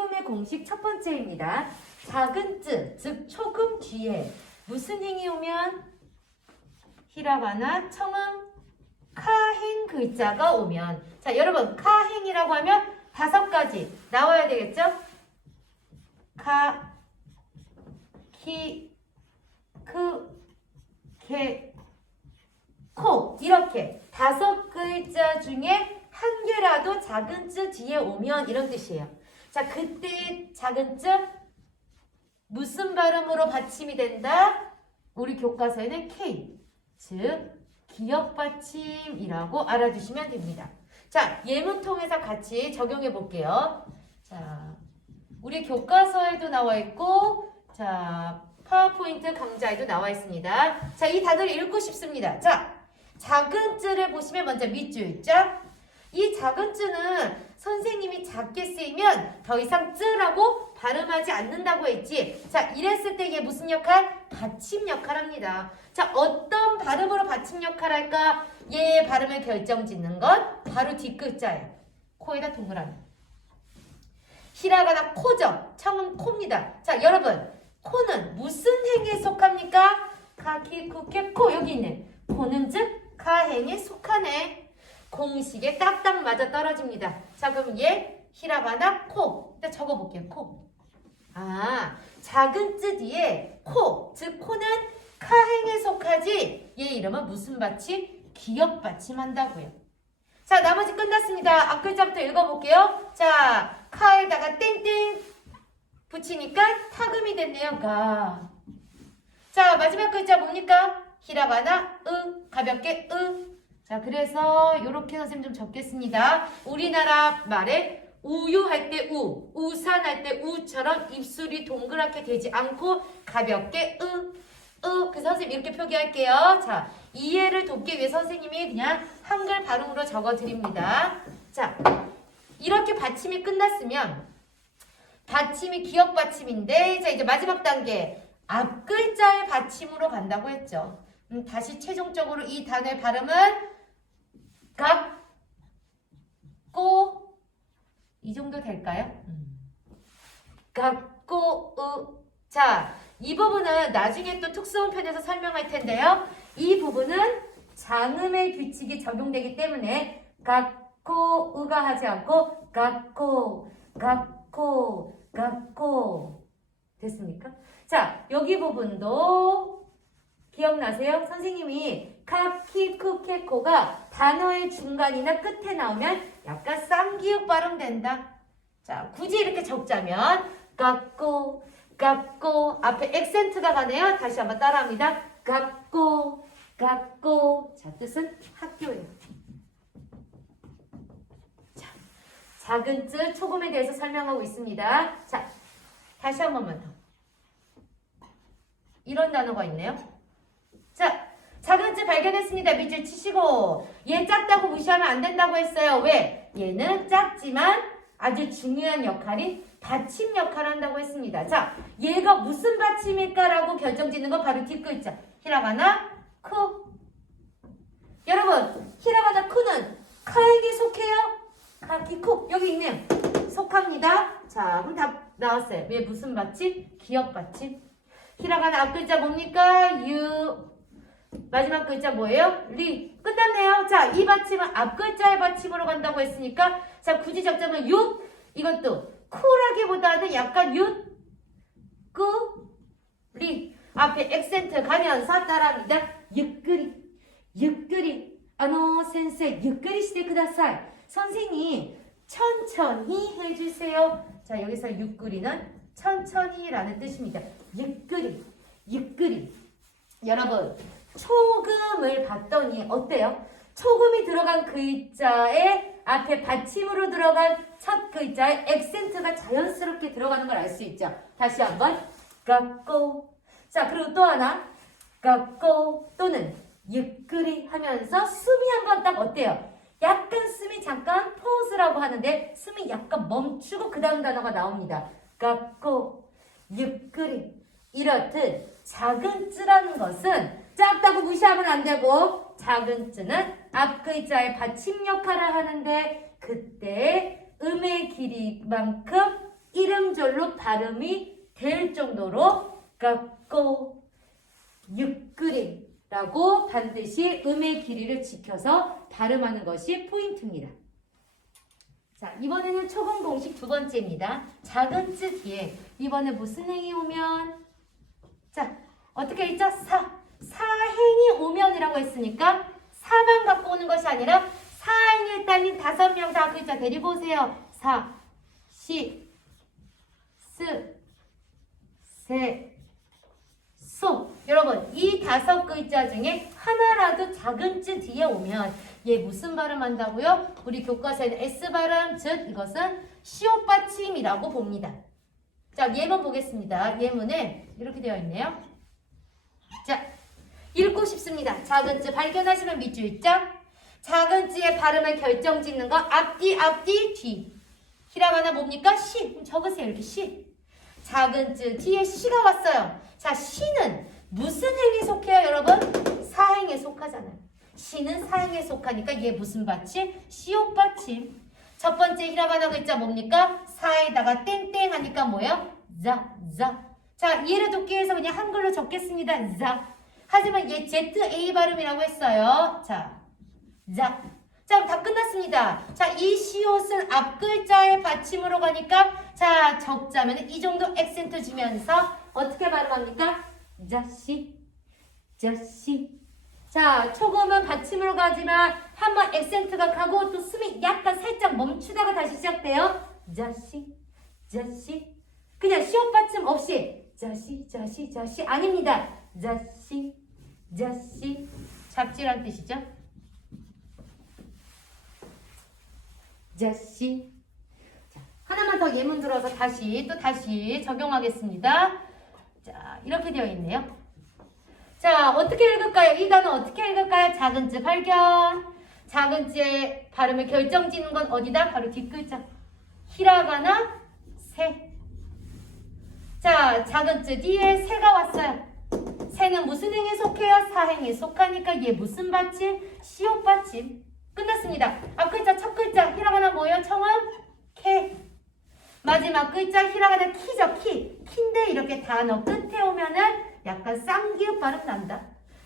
초금의 공식 첫 번째입니다. 작은 쯔, 즉 초금 뒤에 무슨 행이 오면 히라가나, 청음, 카행 글자가 오면, 자 여러분 카행이라고 하면 5가지 나와야 되겠죠? 카, 키, 크, 게, 코 이렇게 5글자 중에 한 개라도 작은 쯔 뒤에 오면 이런 뜻이에요. 자, 그때 작은 쯔 무슨 발음으로 받침이 된다? 우리 교과서에는 K, 즉 기역 받침이라고 알아주시면 됩니다. 자, 예문 통해서 같이 적용해 볼게요. 자, 우리 교과서에도 나와 있고, 자, 파워포인트 강좌에도 나와 있습니다. 자, 이 단어를 읽고 싶습니다. 자, 작은 쯔를 보시면 먼저 밑줄 있죠? 이 작은 쯔는 선생님이 작게 쓰이면 더 이상 쯔라고 발음하지 않는다고 했지. 자, 이랬을 때 이게 무슨 역할? 받침 역할 합니다. 자, 어떤 발음으로 받침 역할 할까? 얘의 발음을 결정짓는 건 바로 뒷글자예요. 코에다 동그라미. 히라가나 코죠. 청은 코입니다. 자, 여러분, 코는 무슨 행에 속합니까? 카키, 쿠케, 코. 여기 있네. 코는 즉 카행에 속하네. 공식에 딱딱 맞아 떨어집니다. 자, 그럼 얘 히라가나 코. 일단 적어볼게요. 코. 아, 작은 쯔 뒤에 코. 즉 코는 카행에 속하지. 얘 이름은 무슨 받침? 기역 받침한다고요. 자, 나머지 끝났습니다. 앞글자부터 읽어볼게요. 자, 카에다가 땡땡 붙이니까 타금이 됐네요. 가. 자, 마지막 글자 뭡니까? 히라가나 가볍게 자, 그래서 이렇게 선생님 좀 적겠습니다. 우리나라 말에 우유할 때 우산할 때 우처럼 입술이 동그랗게 되지 않고 가볍게 그래서 선생님 이렇게 표기할게요. 자, 이해를 돕기 위해 선생님이 그냥 한글 발음으로 적어드립니다. 자, 이렇게 받침이 끝났으면 받침이 기역 받침인데, 자, 이제 마지막 단계 앞글자의 받침으로 간다고 했죠. 다시 최종적으로 이 단어의 발음은 각, 꼬, 이 정도 될까요? 각, 꼬, 자, 이 부분은 나중에 또 특수음 편에서 설명할 텐데요. 이 부분은 장음의 규칙이 적용되기 때문에 각, 꼬, 가 하지 않고 각, 꼬, 각, 꼬, 각, 꼬. 됐습니까? 자, 여기 부분도 기억나세요? 선생님이 카키, 쿠케, 코가 단어의 중간이나 끝에 나오면 약간 쌍기역 발음된다. 자, 굳이 이렇게 적자면 깎고, 깎고, 앞에 액센트가 가네요. 다시 한번 따라합니다. 깎고, 깎고. 자, 뜻은 학교예요. 자, 작은 쯔, 초금에 대해서 설명하고 있습니다. 자, 다시 한 번만 더. 이런 단어가 있네요. 자, 작은 쯔 발견했습니다. 밑줄 치시고. 얘 작다고 무시하면 안 된다고 했어요. 왜? 얘는 작지만 아주 중요한 역할이 받침 역할을 한다고 했습니다. 자, 얘가 무슨 받침일까라고 결정짓는 건 바로 뒷글자. 히라가나 쿠. 여러분, 히라가나 쿠는 카에게 속해요? 카키쿠. 여기 있네요. 속합니다. 자, 그럼 답 나왔어요. 왜 무슨 받침? 기역 받침. 히라가나 앞글자 뭡니까? 유. 마지막 글자 뭐예요? 리. 끝났네요. 자, 이 받침은 앞글자의 받침으로 간다고 했으니까, 자, 굳이 적자면 윷. 이것도 쿠라기보다는 약간 윷, 끄, 리. 앞에 액센트 가면서 따라합니다.ゆっくり,ゆっくり. 센세, ゆっくりしてください. 선생님, 천천히 해주세요. 자, 여기서ゆっくり는 천천히라는 뜻입니다. ゆっくり, ゆっくり. 여러분, 초금을 봤더니 어때요? 초금이 들어간 글자의 앞에 받침으로 들어간 첫 글자에 액센트가 자연스럽게 들어가는 걸 알 수 있죠. 다시 한번 깎고. 자, 그리고 또 하나 깎고 또는ゆっくり 하면서 숨이 한번 딱 어때요? 약간 숨이 잠깐 포즈라고 하는데 숨이 약간 멈추고 그 다음 단어가 나옵니다. 깎고ゆっくり. 이렇듯 작은 쯔라는 것은 작다고 무시하면 안 되고, 작은 쯔는 앞글자의 받침 역할을 하는데 그때 음의 길이만큼 이름절로 발음이 될 정도로 깎고 육그리라고 반드시 음의 길이를 지켜서 발음하는 것이 포인트입니다. 자, 이번에는 초급 공식 두 번째입니다. 작은 쯔 뒤에 이번에 무슨 행이 오면 자, 어떻게 있죠? 사행이 오면이라고 했으니까 사만 갖고 오는 것이 아니라 사행에 딸린 5명 다 글자 데리고 오세요. 사, 시, 스, 세, 소. 여러분, 이 5글자 중에 하나라도 작은 쯔 뒤에 오면 얘 무슨 발음한다고요? 우리 교과서에는 S 발음, 즉 이것은 시옷 받침이라고 봅니다. 자, 예문 보겠습니다. 예문에 이렇게 되어 있네요. 자, 읽고 싶습니다. 작은 쯔 발견하시면 밑줄 있죠? 작은 쯔의 발음을 결정짓는 거 앞뒤 뒤. 히라가나 뭡니까? 시. 적으세요. 이렇게 시. 작은 쯔 뒤에 시가 왔어요. 자, 시는 무슨 행에 속해요, 여러분? 사행에 속하잖아요. 시는 사행에 속하니까 얘 무슨 받침? 시옷 받침. 첫 번째 히라가나 글자 뭡니까? 사에다가 땡땡 하니까 뭐예요? 자. 자, 얘를 돕기 위해서 그냥 한글로 적겠습니다. 자. 하지만 얘 ZA 발음이라고 했어요. 자, 자, 다 끝났습니다. 자, 이 시옷은 앞글자의 받침으로 가니까 자, 적자면 이 정도 액센트 주면서 어떻게 발음합니까? 자시. 자, 초금은 받침으로 가지만 한번 액센트가 가고 또 숨이 약간 살짝 멈추다가 다시 시작돼요. 자시. 그냥 시옷 받침 없이 자시 아닙니다. 자시. 잡지란 뜻이죠. 자시. 자, 하나만 더 예문 들어서 다시 적용하겠습니다. 자, 이렇게 되어 있네요. 자, 어떻게 읽을까요? 이 단어 어떻게 읽을까요? 작은 쯔 발견. 작은 쯔의 발음을 결정짓는 건 어디다? 바로 뒷글자. 히라가나 세. 자, 작은 쯔 뒤에 세가 왔어요. 세는 무슨 행에 속해요? 사행에 속하니까 얘 무슨 받침? 시옷 받침. 끝났습니다. 앞글자 첫 글자 히라가나 뭐예요? 청음? 케. 마지막 글자 히라가나 키죠. 키인데 이렇게 단어 끝에 오면은 약간 쌍기읍 발음 난다.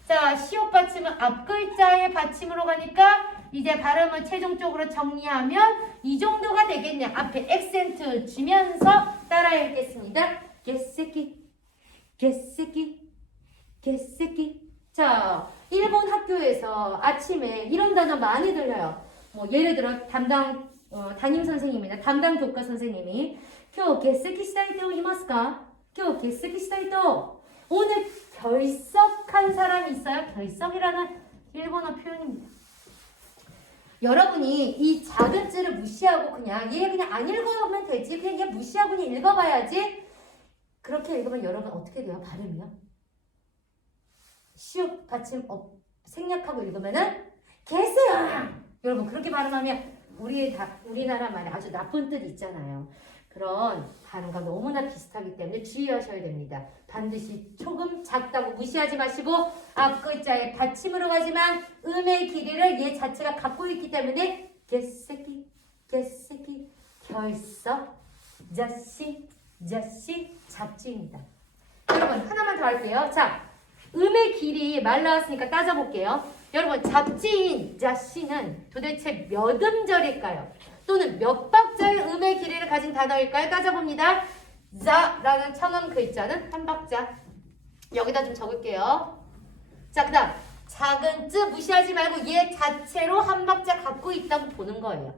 자, 시옷 받침은 앞글자의 받침으로 가니까 이제 발음을 최종적으로 정리하면 이 정도가 되겠냐. 앞에 액센트 주면서 따라 읽겠습니다. 개새끼. 자, 일본 학교에서 아침에 이런 단어 많이 들려요. 뭐 예를 들어 담임 선생님이나 담당 교과 선생님이 교 개새끼 시다이토 이마스까? 교 개새끼 시다이토. 오늘 결석한 사람이 있어요? 결석이라는 일본어 표현입니다. 여러분이 이 작은 쯔를 무시하고 그냥 얘 그냥 안 읽어보면 되지. 그냥 얘 무시하고 그냥 읽어봐야지. 그렇게 읽으면 여러분 어떻게 돼요? 발음이요? 시옷 받침 생략하고 읽으면은 개새야. 여러분 그렇게 발음하면 우리나라 말에 아주 나쁜 뜻 있잖아요. 그런 발음과 너무나 비슷하기 때문에 주의하셔야 됩니다. 반드시 조금 작다고 무시하지 마시고 앞글자의 받침으로 가지만 음의 길이를 얘 자체가 갖고 있기 때문에 개새끼, 결석, 자씨, 잡지입니다. 여러분 하나만 더 할게요. 자, 음의 길이 말 나왔으니까 따져볼게요. 여러분 잡지인 자씨는 도대체 몇 음절일까요? 또는 몇 박자의 음의 길이를 가진 단어일까요? 따져봅니다. 자라는 청음 글자는 한 박자. 여기다 좀 적을게요. 자, 그 다음 작은 쯔 무시하지 말고 얘 자체로 한 박자 갖고 있다고 보는 거예요.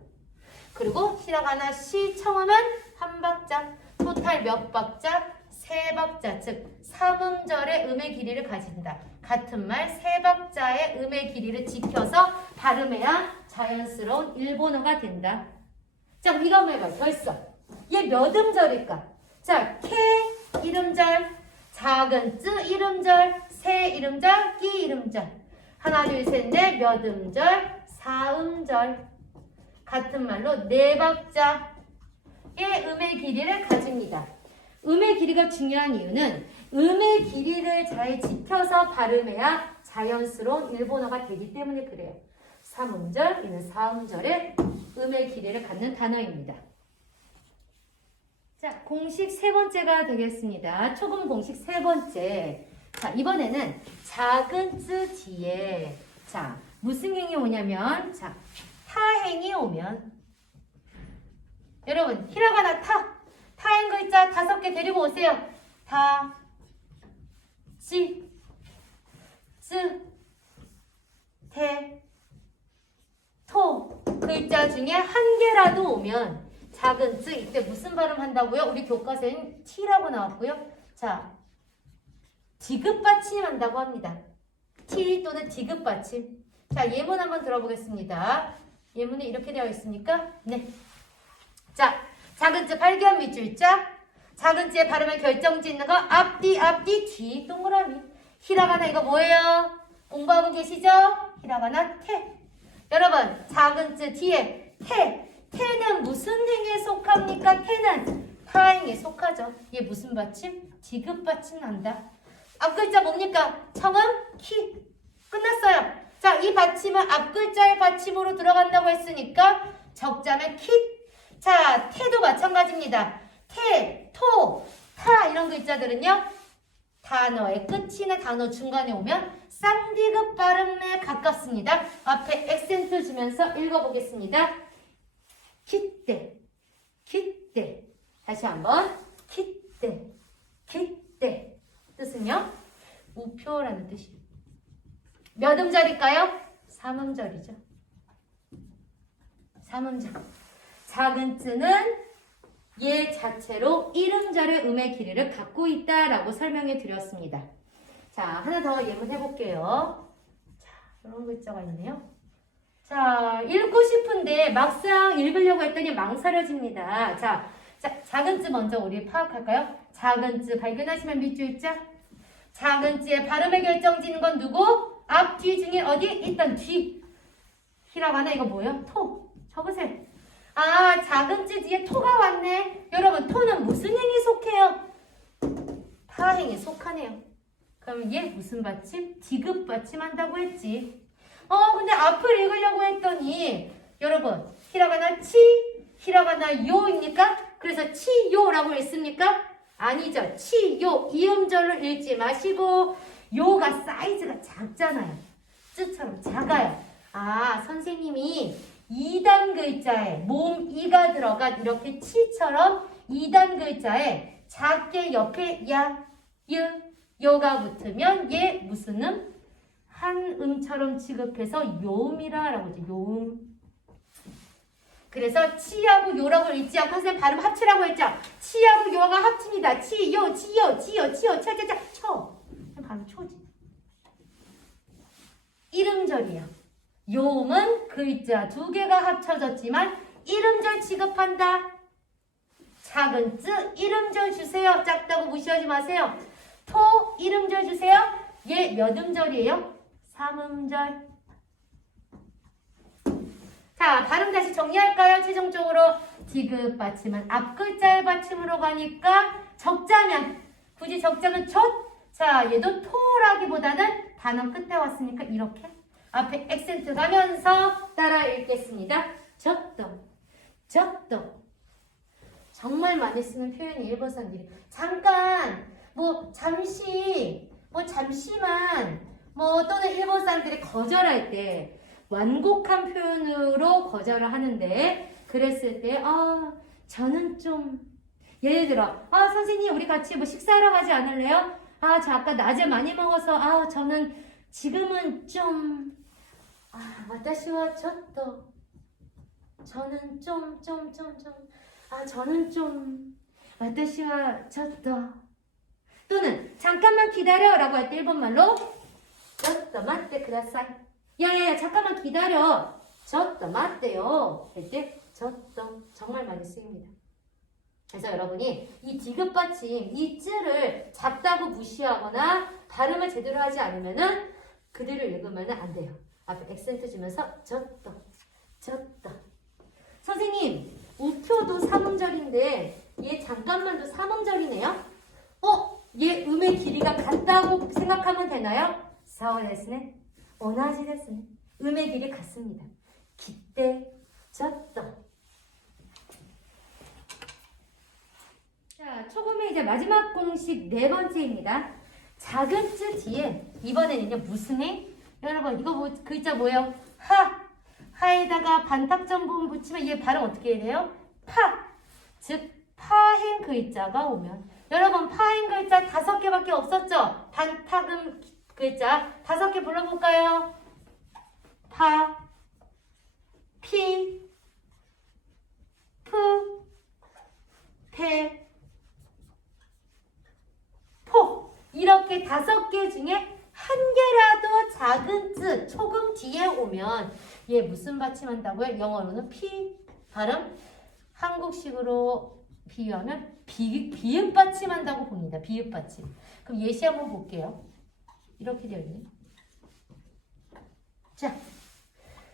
그리고 히라가나 시 청음은 한 박자. 토탈 몇 박자? 세 박자, 즉 3음절의 음의 길이를 가진다. 같은 말 세 박자의 음의 길이를 지켜서 발음해야 자연스러운 일본어가 된다. 자, 그럼 이거 한번 해봐요. 벌써 얘 몇 음절일까? 자, 케 1음절, 작은 쯔 1음절, 세 1음절, 끼 1음절. 하나, 둘, 셋, 넷 몇 음절? 4음절. 같은 말로 네 박자의 음의 길이를 가집니다. 음의 길이가 중요한 이유는 음의 길이를 잘 지켜서 발음해야 자연스러운 일본어가 되기 때문에 그래요. 3음절, 이는 4음절의 음의 길이를 갖는 단어입니다. 자, 공식 세 번째가 되겠습니다. 초급 공식 세 번째. 자, 이번에는 작은 쯔 뒤에 자, 무슨 행이 오냐면 자, 타행이 오면 여러분, 히라가나 타행 글자 5개 데리고 오세요. 타, 찌, 쯔, 테, 토 글자 중에 한 개라도 오면 작은 쯔 이때 무슨 발음 한다고요? 우리 교과서엔 T라고 나왔고요. 자, 디귿받침 한다고 합니다. T 또는 디귿받침. 자, 예문 한번 들어보겠습니다. 예문이 이렇게 되어 있습니까? 네. 자, 작은 쯔 발견 밑줄자. 작은 쯔의 발음을 결정짓는 거 앞뒤 뒤 동그라미. 히라가나 이거 뭐예요? 공부하고 계시죠? 히라가나 테. 여러분, 작은 쯔 뒤에 태는 무슨 행에 속합니까? 태는 타행에 속하죠. 얘 무슨 받침? 디귿받침 난다. 앞글자 뭡니까? 청음, 키. 끝났어요. 자, 이 받침은 앞글자의 받침으로 들어간다고 했으니까 적자는 키. 자, 태도 마찬가지입니다. 태, 토, 타 이런 글자들은요. 단어의 끝이나 단어 중간에 오면 쌍디귿 발음에 가깝습니다. 앞에 액센트 주면서 읽어보겠습니다. kit대, kit대. 다시 한번 kit대, kit대. 뜻은요? 우표라는 뜻이에요. 몇 음절일까요? 3음절이죠. 3음절. 작은 쯔는 얘 자체로 1음절의 음의 길이를 갖고 있다라고 설명해 드렸습니다. 자, 하나 더 예문해 볼게요. 자, 이런 글자가 있네요. 자, 읽고 싶은데 막상 읽으려고 했더니 망설여집니다. 자, 작은 쯔 먼저 우리 파악할까요? 작은 쯔 발견하시면 밑줄자. 작은 쯔의 발음을 결정짓는 건 누구? 앞, 뒤 중에 어디? 일단 뒤. 히라가나 이거 뭐예요? 토. 적으세요. 아, 작은 쯔 뒤에 토가 왔네. 여러분, 토는 무슨 행에 속해요? 타행에 속하네요. 그럼 얘 무슨 받침? 디귿 받침 한다고 했지. 근데 앞을 읽으려고 했더니 여러분, 히라가나 치, 히라가나 요입니까? 그래서 치요라고 읽습니까? 아니죠. 치요, 이음절로 읽지 마시고 요가 사이즈가 작잖아요. 쯔처럼 작아요. 아, 선생님이 2단 글자에 몸 이가 들어간 이렇게 치처럼 2단 글자에 작게 옆에 야, 유, 요가 붙으면 얘 무슨 음? 한 음처럼 취급해서 요음이라고 하죠. 요음. 그래서 치하고 요라고 읽지 않고 선생님 발음 합치라고 했죠. 치하고 요가 합칩니다. 치요, 치요, 치요, 치요, 차차차, 쳐. 발음 초지. 1음절이에요. 요음은 글자 2개가 합쳐졌지만 1음절 취급한다. 작은 쯔 1음절 주세요. 작다고 무시하지 마세요. 토 1음절 주세요. 얘 몇 음절이에요? 3음절. 자, 발음 다시 정리할까요? 최종적으로 디귿 받침은 앞글자의 받침으로 가니까 적자면 굳이 적자면 첫. 자, 얘도 토라기보다는 단어 끝에 왔으니까 이렇게 앞에 액센트 가면서 따라 읽겠습니다. 젖도, 젖도. 정말 많이 쓰는 표현이 일버선들이 잠깐, 잠시, 잠시만, 또는 일본 사람들이 거절할 때 완곡한 표현으로 거절을 하는데 그랬을 때 저는 좀 예를 들어 선생님 우리 같이 식사하러 가지 않을래요? 저 아까 낮에 많이 먹어서 저는 지금은 좀 와타시와 쳤도 저는 저는 좀 와타시와 쳤도 또는 잠깐만 기다려 라고 할 때 일본말로 쳤도 맞대 그다사이 야야야 잠깐만 기다려 쳤도 맞대요 할 때 쳤도 정말 많이 쓰입니다. 그래서 여러분이 이 디귿 받침 이 쯔를 작다고 무시하거나 발음을 제대로 하지 않으면은 그대로 읽으면 안 돼요. 앞에 액센트 주면서 젖도 젖도 선생님 우표도 3음절인데 얘 잠깐만도 3음절이네요. 얘 음의 길이가 같다고 생각하면 되나요? 사오데스네 오나지데스네 음의 길이 같습니다. 기대 젖도 이제 마지막 공식 네 번째입니다. 작은 쯔 뒤에 이번에는요 무슨 해? 여러분 이거 뭐 글자 뭐예요? 하에다가 반탁점 부분 붙이면 얘 발음 어떻게 해야 돼요? 즉 파행 글자가 오면 여러분 파행 글자 5개밖에 없었죠? 반탁음 글자 5개 불러볼까요? 피, 푸, 페, 포 이렇게 5개 중에 한 개라도 작은 쯔 초금 뒤에 오면 얘 무슨 받침한다고요? 영어로는 피 발음 한국식으로 비유하면 비읍 받침한다고 봅니다. 비읍 받침. 그럼 예시 한번 볼게요. 이렇게 되어 있네.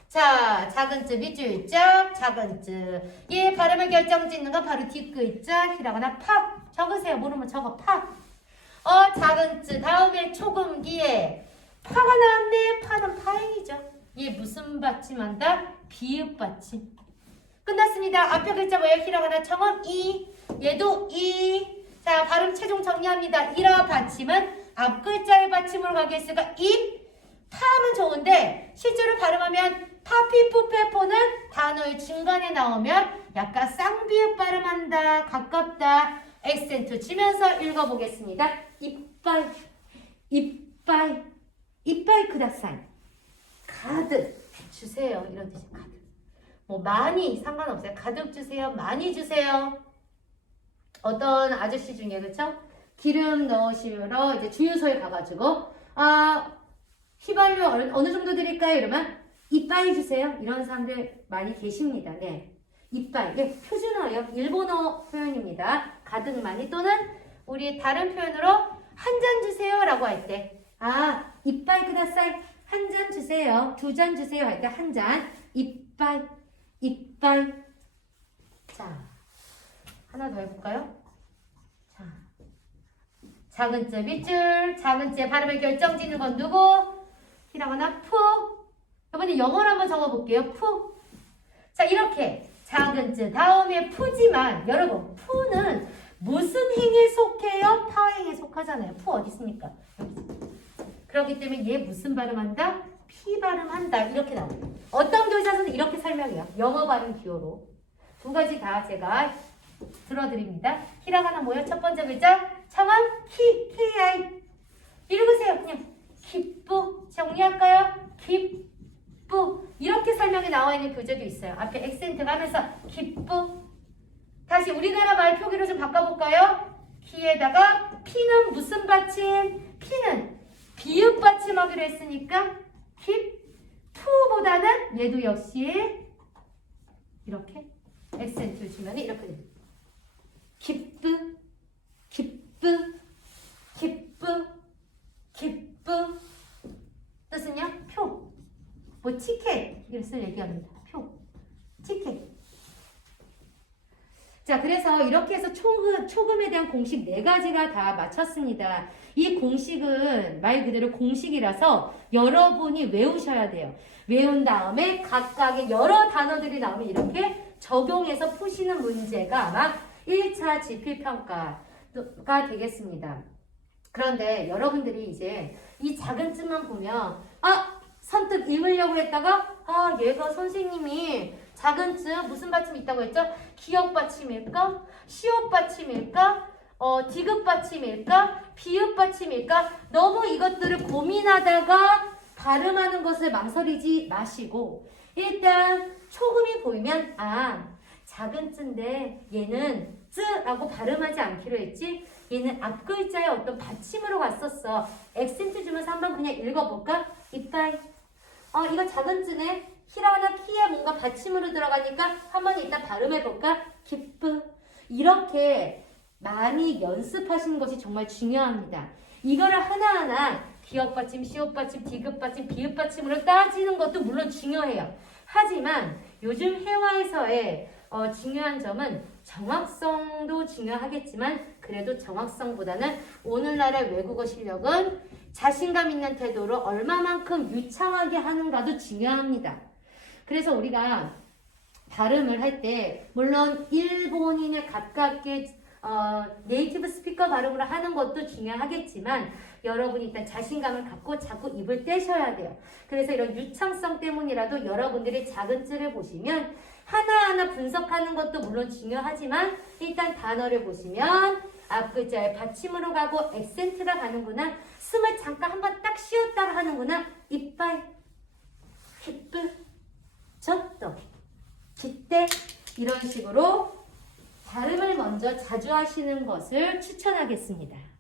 자, 작은 쯔 밑줄 짝, 작은 쯔. 얘 발음을 결정짓는 건 바로 뒷글자, 히라가나 팍. 적으세요. 모르면 적어. 팍. 작은 쯔. 다음에 초금 뒤에 파가 나왔네. 파는 파행이죠. 얘 무슨 받침한다? 비읍 받침. 끝났습니다. 앞에 글자 뭐예요? 히라가나 청음 이. 얘도 이. 자, 발음 최종 정리합니다. 이라 받침은 앞 글자의 받침으로 가겠으니까 입. 파하면 좋은데 실제로 발음하면 파피푸페포는 단어의 중간에 나오면 약간 쌍비읍 발음한다. 가깝다. 액센트 주면서 읽어보겠습니다. 이빨, 이빨, 이빨 쿠다사이. 가득 주세요. 이런 뜻이 가득. 뭐 많이 상관없어요. 가득 주세요. 많이 주세요. 어떤 아저씨 중에 그쵸? 기름 넣으시러 이제 주유소에 가가지고 휘발유 어느 정도 드릴까요? 이러면 이빠이 주세요. 이런 사람들 많이 계십니다. 네, 이빠이 이게 표준어예요. 일본어 표현입니다. 가득 많이 또는 우리 다른 표현으로 한 잔 주세요 라고 할 때 이빠이 쿠다사이 한 잔 주세요. 2잔 주세요 할 때 한 잔 이빠이 이빠이. 자, 하나 더 해볼까요? 자, 작은 쯔 밑줄 작은 쯔 발음을 결정짓는 건 누구? 히라가나 푸. 이번에 영어로 한번 적어볼게요. 푸. 자, 이렇게 작은 쯔 다음에 푸지만 여러분 푸는 무슨 행에 속해요? 파행에 속하잖아요. 푸 어디 있습니까? 여기 있습니다. 그렇기 때문에 얘 무슨 발음한다? 피 발음한다. 이렇게 나와요. 어떤 교사서는 이렇게 설명해요. 영어 발음 기호로. 2가지 다 제가 들어드립니다. 히라가나 뭐예요? 첫 번째 글자 청음 KI. 읽으세요. 그냥 기쁘. 정리할까요? 기쁘. 이렇게 설명이 나와 있는 교재도 있어요. 앞에 액센트가 하면서 기쁘. 다시 우리나라 말 표기로 좀 바꿔볼까요? 키에다가 피는 무슨 받침? 피는 비읍 받침하기로 했으니까 푸보다는 얘도 역시 이렇게 액센트를 주면 이렇게 됩니다. 기쁘, 기쁘, 기쁘, 기쁘. 뜻은요? 표. 뭐 티켓 이것을 얘기합니다. 표, 티켓. 자, 그래서 이렇게 해서 초금에 대한 공식 4가지가 다 마쳤습니다. 이 공식은 말 그대로 공식이라서 여러분이 외우셔야 돼요. 외운 다음에 각각의 여러 단어들이 나오면 이렇게 적용해서 푸시는 문제가 아마 1차 지필평가가 되겠습니다. 그런데 여러분들이 이제 이 작은 쯤만 보면 선뜻 읽으려고 했다가 얘가 선생님이 작은 쯤 무슨 받침이 있다고 했죠? 기역 받침일까? 시옷 받침일까? 디귿 받침일까? 비읍 받침일까? 너무 이것들을 고민하다가 발음하는 것을 망설이지 마시고 일단 초금이 보이면 작은 쯔인데 얘는 쯔라고 발음하지 않기로 했지? 얘는 앞 글자의 어떤 받침으로 갔었어. 액센트 주면서 한번 그냥 읽어볼까? 이빨. 이거 작은 쯔네. 히라가나 키에 뭔가 받침으로 들어가니까 한번 일단 발음해볼까? 기쁘. 이렇게 많이 연습하시는 것이 정말 중요합니다. 이거를 하나하나 기역 받침, 시옷 받침, 디귿 받침, 비읍 받침으로 따지는 것도 물론 중요해요. 하지만 요즘 회화에서의 중요한 점은 정확성도 중요하겠지만 그래도 정확성보다는 오늘날의 외국어 실력은 자신감 있는 태도로 얼마만큼 유창하게 하는가도 중요합니다. 그래서 우리가 발음을 할 때 물론 일본인에 가깝게 네이티브 스피커 습과 발음으로 하는 것도 중요하겠지만 여러분이 일단 자신감을 갖고 자꾸 입을 떼셔야 돼요. 그래서 이런 유창성 때문이라도 여러분들이 작은 틀을 보시면 하나하나 분석하는 것도 물론 중요하지만 일단 단어를 보시면 앞글자의 받침으로 가고 액센트가 가는구나. 숨을 잠깐 한번 딱 쉬었다가 하는구나. 이빨, 귓불, 젖도, 깃대 이런 식으로 발음을 먼저 자주 하시는 것을 추천하겠습니다.